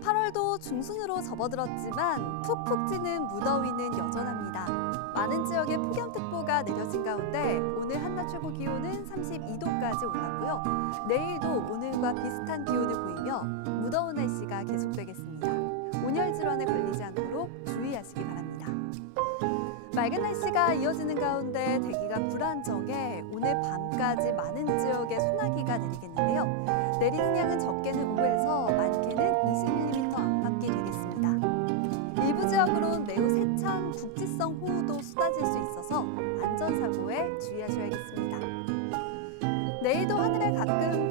8월도 중순으로 접어들었지만 푹푹 찌는 무더위는 여전합니다. 많은 지역에 폭염특보가 내려진 가운데 오늘 한낮 최고 기온은 32도까지 올랐고요. 내일도 오늘과 비슷한 기온을 보이며 무더운 날씨가 계속되겠습니다. 온열 질환에 걸리지 않도록 주의하시기 바랍니다. 맑은 날씨가 이어지는 가운데 대기가 불안정해 오늘 밤까지 많은 지역에 소나기가 내리겠는데요. 내리는 양은 적게는 5에서 많이 소약으로 매우 세찬 국지성 호우도 쏟아질 수 있어서 안전사고에 주의하셔야겠습니다. 내일도 하늘에 가끔